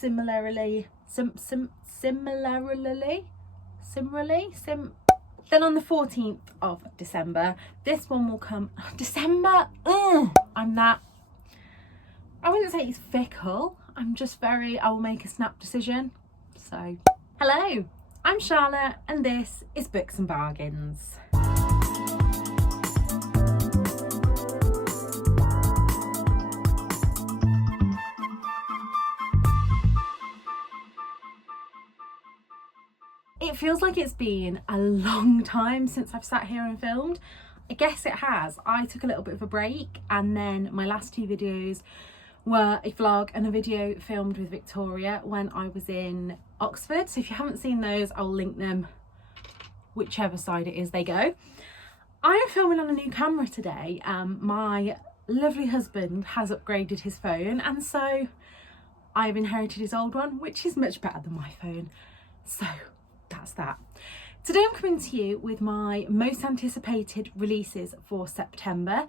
similarly. Then on the 14th of December, this one will come. December, I'm that. I wouldn't say it's fickle. I'm just I will make a snap decision. So, hello, I'm Charlotte, and this is Books and Bargains. It feels like it's been a long time since I've sat here and filmed. I guess it has. I took a little bit of a break, and then my last two videos were a vlog and a video filmed with Victoria when I was in Oxford. So if you haven't seen those, I'll link them whichever side it is they go. I am filming on a new camera today. My lovely husband has upgraded his phone, and so I've inherited his old one, which is much better than my phone. So that's that. Today I'm coming to you with my most anticipated releases for September,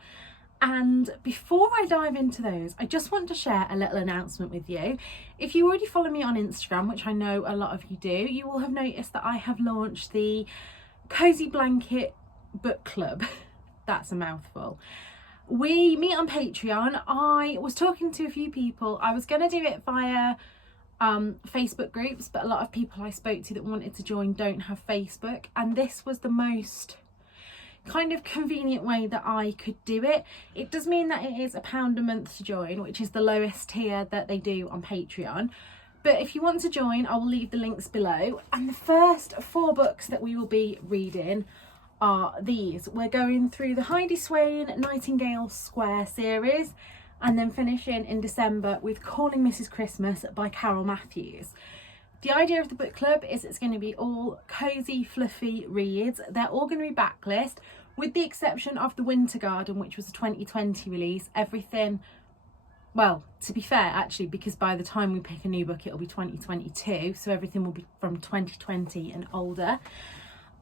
and before I dive into those, I just want to share a little announcement with you. If you already follow me on Instagram, which I know a lot of you do, you will have noticed that I have launched the Cosy Blanket Book Club. That's a mouthful. We meet on Patreon. I was talking to a few people. I was going to do it via Facebook groups, but a lot of people I spoke to that wanted to join don't have Facebook, and this was the most kind of convenient way that I could do it. It does mean that it is £1 a month to join, which is the lowest tier that they do on Patreon. But if you want to join, I will leave the links below. And the first 4 books that we will be reading are these. We're going through the Heidi Swain Nightingale Square series, and then finishing in December with Calling Mrs. Christmas by Carol Matthews. The idea of the book club is it's going to be all cosy, fluffy reads. They're all going to be backlist, with the exception of The Winter Garden, which was a 2020 release. Everything, well, to be fair, actually, because by the time we pick a new book, it'll be 2022, so everything will be from 2020 and older.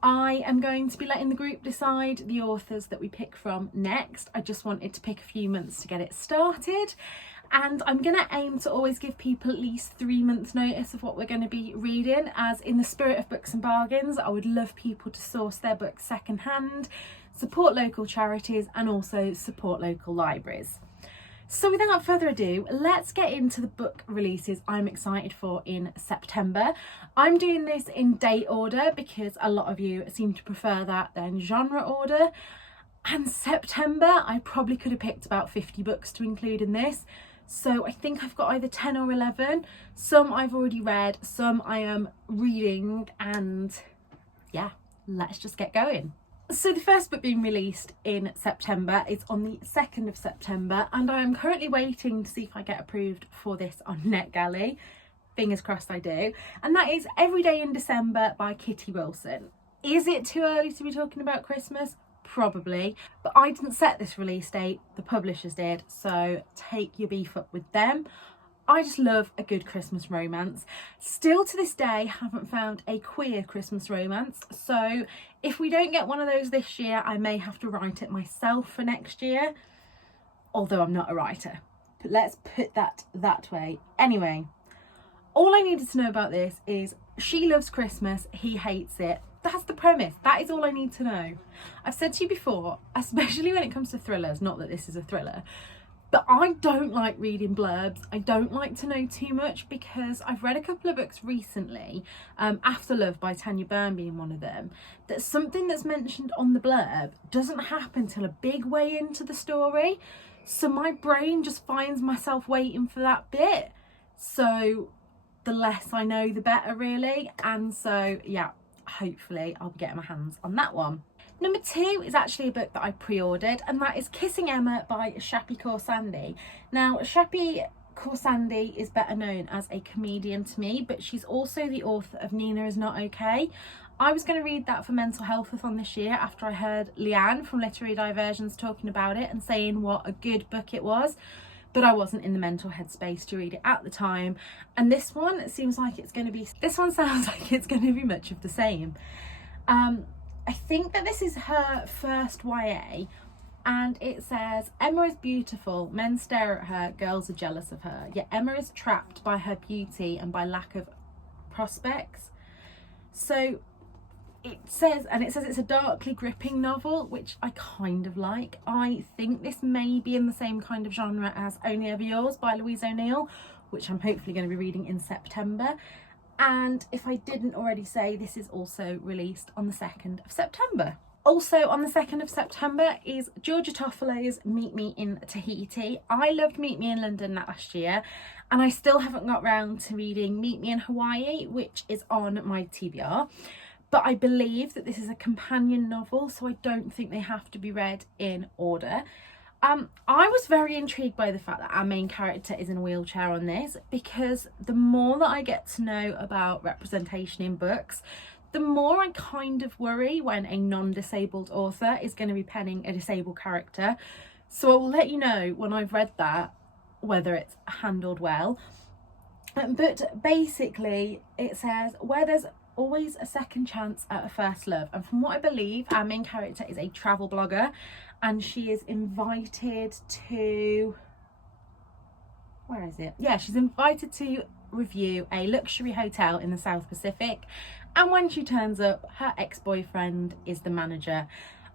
I am going to be letting the group decide the authors that we pick from next. I just wanted to pick a few months to get it started, and I'm going to aim to always give people at least 3 months notice of what we're going to be reading, as in the spirit of Books and Bargains, I would love people to source their books secondhand, support local charities, and also support local libraries. So without further ado, let's get into the book releases I'm excited for in September. I'm doing this in date order because a lot of you seem to prefer that than genre order. And September, I probably could have picked about 50 books to include in this. So I think I've got either 10 or 11. Some I've already read, some I am reading, and yeah, let's just get going. So the first book being released in September is on the 2nd of September, and I am currently waiting to see if I get approved for this on NetGalley. Fingers crossed I do. And that is Every Day in December by Kitty Wilson. Is it too early to be talking about Christmas? Probably, but I didn't set this release date, the publishers did, so take your beef up with them. I just love a good Christmas romance. Still to this day haven't found a queer Christmas romance, so if we don't get one of those this year, I may have to write it myself for next year, although I'm not a writer. But let's put that way. Anyway, all I needed to know about this is she loves Christmas, he hates it. That's the premise. That is all I need to know. I've said to you before, especially when it comes to thrillers, not that this is a thriller, but I don't like reading blurbs. I don't like to know too much, because I've read a couple of books recently, After Love by Tanya Byrne being one of them, that something that's mentioned on the blurb doesn't happen till a big way into the story. So my brain just finds myself waiting for that bit. So the less I know, the better, really. And so, yeah, hopefully I'll be getting my hands on that one. Number 2 is actually a book that I pre-ordered, and that is Kissing Emma by Shappi Khorsandi. Now, Shappi Khorsandi is better known as a comedian to me, but she's also the author of Nina Is Not Okay. I was going to read that for Mental Healthathon this year after I heard Leanne from Literary Diversions talking about it and saying what a good book it was, but I wasn't in the mental headspace to read it at the time. And this one sounds like it's going to be much of the same. I think that this is her first YA, And it says, Emma is beautiful, men stare at her, girls are jealous of her, yet Emma is trapped by her beauty and by lack of prospects. So it says it's a darkly gripping novel, which I kind of like. I think this may be in the same kind of genre as Only Ever Yours by Louise O'Neill, which I'm hopefully going to be reading in September. And if I didn't already say, this is also released on the 2nd of September. Also on the 2nd of September is Georgia Toffolo's Meet Me in Tahiti. I loved Meet Me in London last year, and I still haven't got round to reading Meet Me in Hawaii, which is on my TBR. But I believe that this is a companion novel, so I don't think they have to be read in order. I was very intrigued by the fact that our main character is in a wheelchair on this, because the more that I get to know about representation in books, the more I kind of worry when a non-disabled author is going to be penning a disabled character. So I will let you know when I've read that whether it's handled well. But basically it says, where there's always a second chance at a first love. And from what I believe, our main character is a travel blogger, and she is invited to, where is it? Yeah, she's invited to review a luxury hotel in the South Pacific, and when she turns up, her ex-boyfriend is the manager.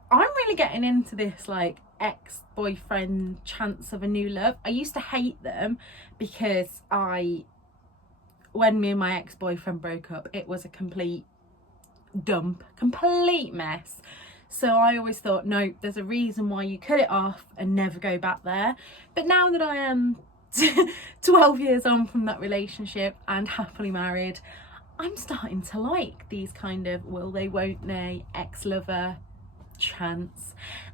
I'm really getting into this like ex-boyfriend chance of a new love. I used to hate them because when me and my ex-boyfriend broke up, it was a complete dump, complete mess. So I always thought, no, there's a reason why you cut it off and never go back there. But now that I am 12 years on from that relationship and happily married, I'm starting to like these kind of will they, won't they, ex-lover chance.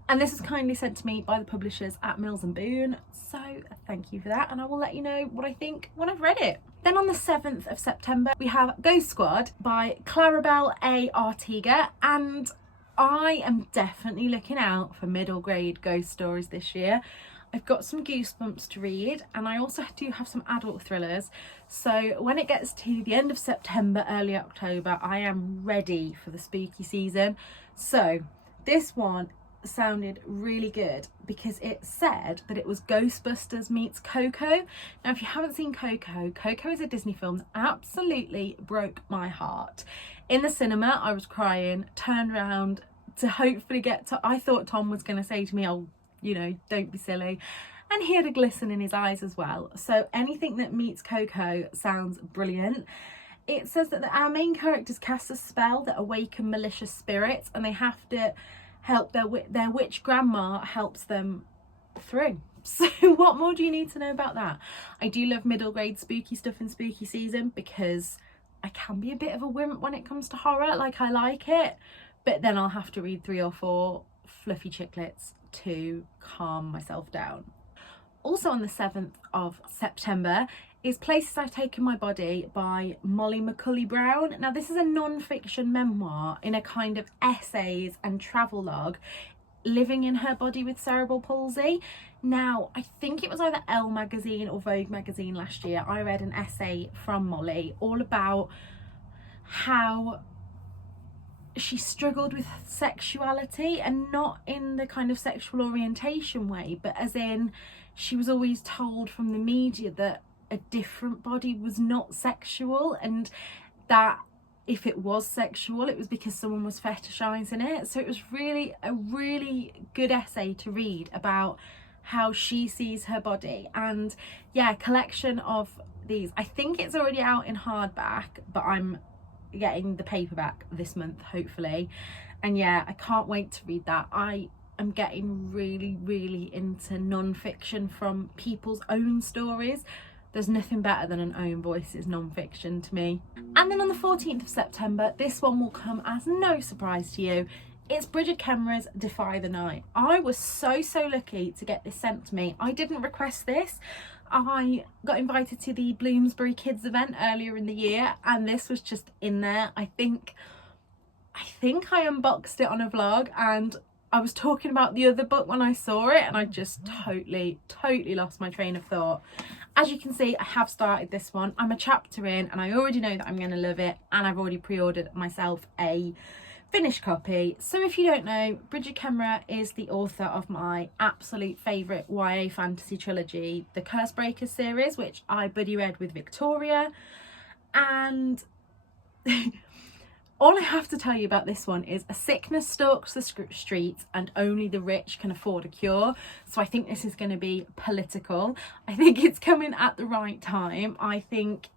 And this was kindly sent to me by the publishers at Mills and Boon, so thank you for that, and I will let you know what I think when I've read it. Then on the 7th of September we have Ghost Squad by Claribel A. Ortega, and I am definitely looking out for middle grade ghost stories this year. I've got some goosebumps to read, and I also do have some adult thrillers. So when it gets to the end of September, early October, I am ready for the spooky season. So this one sounded really good because it said that it was Ghostbusters meets Coco. Now, if you haven't seen Coco, Coco is a Disney film that absolutely broke my heart. In the cinema, I was crying, turned around to hopefully get to, I thought Tom was going to say to me, oh, you know, don't be silly. And he had a glisten in his eyes as well. So anything that meets Coco sounds brilliant. It says that our main characters cast a spell that awaken malicious spirits, and they have to help their witch grandma helps them through. So what more do you need to know about that? I do love middle grade spooky stuff in spooky season because I can be a bit of a wimp when it comes to horror. Like, I like it, but then I'll have to read 3 or 4 fluffy chiclets to calm myself down. Also on the 7th of September is Places I've Taken My Body by Molly McCulley-Brown. Now, this is a non-fiction memoir in a kind of essays and travelogue, living in her body with cerebral palsy. Now, I think it was either Elle magazine or Vogue magazine last year, I read an essay from Molly all about how she struggled with sexuality, and not in the kind of sexual orientation way, but as in she was always told from the media that a different body was not sexual, and that if it was sexual it was because someone was fetishizing it. So it was really a really good essay to read about how she sees her body. And yeah, collection of these. I think it's already out in hardback, but I'm getting the paperback this month hopefully, and yeah, I can't wait to read that. I am getting really into non-fiction from people's own stories. There's nothing better than an own voice's non-fiction to me. And then on the 14th of September, this one will come as no surprise to you. It's Brigid Kemmerer's Defy the Night. I was so lucky to get this sent to me. I didn't request this. I got invited to the Bloomsbury Kids event earlier in the year, and this was just in there. I think I unboxed it on a vlog, and I was talking about the other book when I saw it, and I just totally lost my train of thought. As you can see, I have started this one. I'm a chapter in, and I already know that I'm going to love it, and I've already pre-ordered myself a finished copy. So if you don't know, Brigid Kemmerrer is the author of my absolute favourite YA fantasy trilogy, the Cursebreakers series, which I buddy read with Victoria. And all I have to tell you about this one is a sickness stalks the streets and only the rich can afford a cure. So I think this is going to be political. I think it's coming at the right time. I think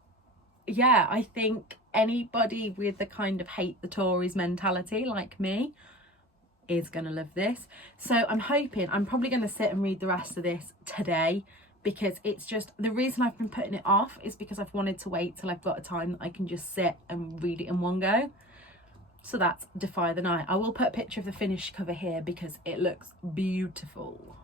anybody with the kind of hate the Tories mentality like me is going to love this. So I'm probably going to sit and read the rest of this today, because it's just, the reason I've been putting it off is because I've wanted to wait till I've got a time that I can just sit and read it in one go. So that's Defy the Night. I will put a picture of the finished cover here because it looks beautiful.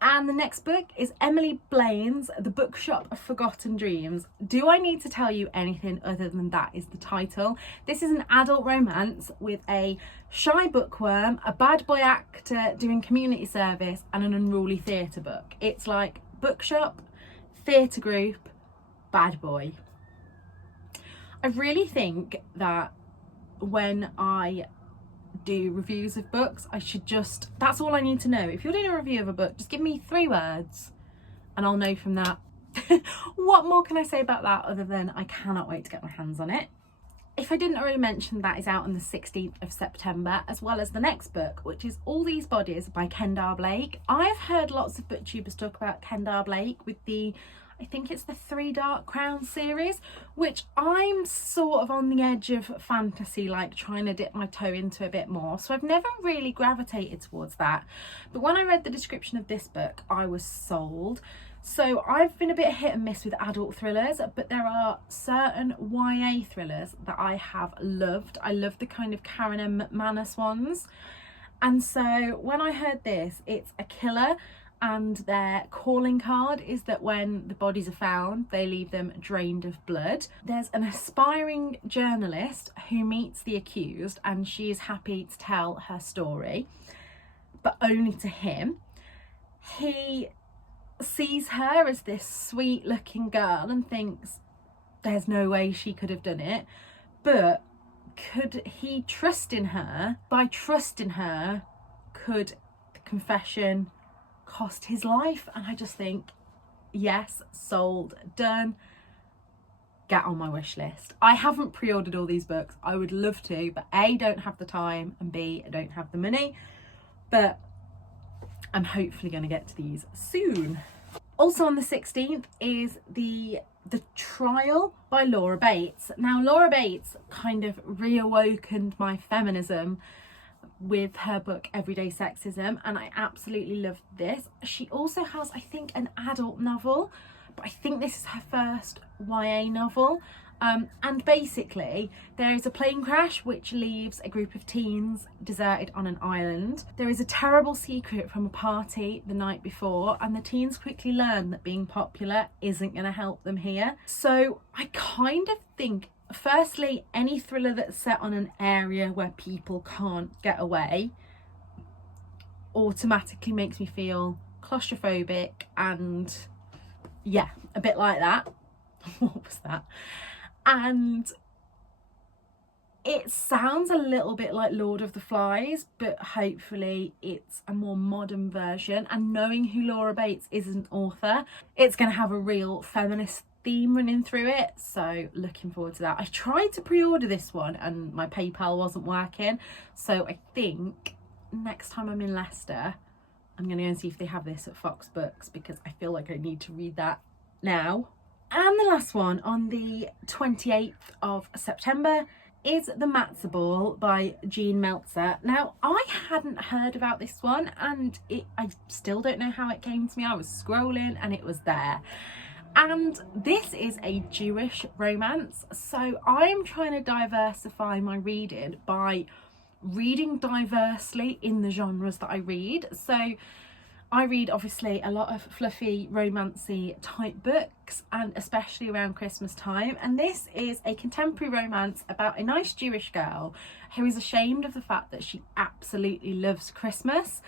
And the next book is Emily Blaine's The Bookshop of Forgotten Dreams. Do I need to tell you anything other than that is the title? This is an adult romance with a shy bookworm, a bad boy actor doing community service, and an unruly theatre book. It's like bookshop, theatre group, bad boy. I really think that when I do reviews of books, that's all I need to know. If you're doing a review of a book, just give me 3 words and I'll know from that. What more can I say about that other than I cannot wait to get my hands on it. If I didn't already mention, that is out on the 16th of September, as well as the next book, which is All These Bodies by Kendare Blake. I've heard lots of booktubers talk about Kendare Blake with I think it's the 3 Dark Crowns series, which I'm sort of on the edge of fantasy, like trying to dip my toe into a bit more. So I've never really gravitated towards that. But when I read the description of this book, I was sold. So I've been a bit hit and miss with adult thrillers, but there are certain YA thrillers that I have loved. I love the kind of Karen M. McManus ones. And so when I heard this, it's a killer, and their calling card is that when the bodies are found, they leave them drained of blood. There's an aspiring journalist who meets the accused, and she is happy to tell her story, but only to him. He sees her as this sweet looking girl and thinks there's no way she could have done it, but could he trust in her? By trusting her, could the confession cost his life? And I just think, yes, sold, done, get on my wish list. I haven't pre-ordered all these books. I would love to, but A, don't have the time, and B, I don't have the money, but I'm hopefully going to get to these soon. Also on the 16th is the Trial by Laura Bates. Now Laura Bates kind of reawakened my feminism with her book Everyday Sexism, and I absolutely loved this. She also has, I think, an adult novel, but I think this is her first YA novel. And basically there is a plane crash which leaves a group of teens deserted on an island. There is a terrible secret from a party the night before, and the teens quickly learn that being popular isn't going to help them here. So I kind of think, firstly, any thriller that's set on an area where people can't get away automatically makes me feel claustrophobic, and yeah, a bit like that. What was that? And it sounds a little bit like Lord of the Flies, but hopefully it's a more modern version. And knowing who Laura Bates is as an author, it's going to have a real feminist theme running through it, so looking forward to that. I tried to pre-order this one and my PayPal wasn't working, so I think next time I'm in Leicester I'm going to go and see if they have this at Fox Books, because I feel like I need to read that now. And the last one on the 28th of September is The Matzah Ball by Jean Meltzer. Now, I hadn't heard about this one, and I still don't know how it came to me. I was scrolling and it was there. And this is a Jewish romance, so I'm trying to diversify my reading by reading diversely in the genres that I read. So I read obviously a lot of fluffy, romancy type books, and especially around Christmas time. And this is a contemporary romance about a nice Jewish girl who is ashamed of the fact that she absolutely loves Christmas.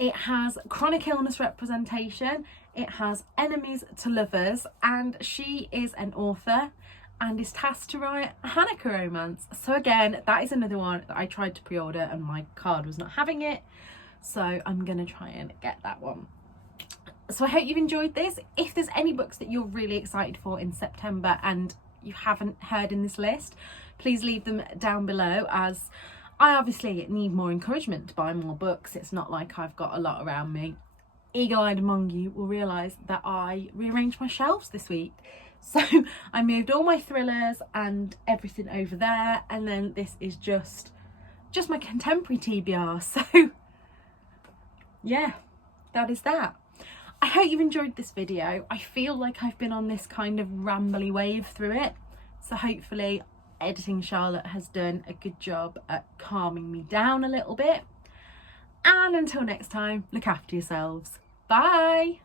It has chronic illness representation, it has enemies to lovers, and she is an author, and is tasked to write a Hanukkah romance. So again, that is another one that I tried to pre-order and my card was not having it. So I'm gonna try and get that one. So I hope you've enjoyed this. If there's any books that you're really excited for in September and you haven't heard in this list, please leave them down below, as I obviously need more encouragement to buy more books. It's not like I've got a lot around me. Eagle-eyed among you will realise that I rearranged my shelves this week. So I moved all my thrillers and everything over there, and then this is just my contemporary TBR. So yeah, that is that. I hope you've enjoyed this video. I feel like I've been on this kind of rambly wave through it. So hopefully Editing Charlotte has done a good job at calming me down a little bit. And until next time, look after yourselves. Bye!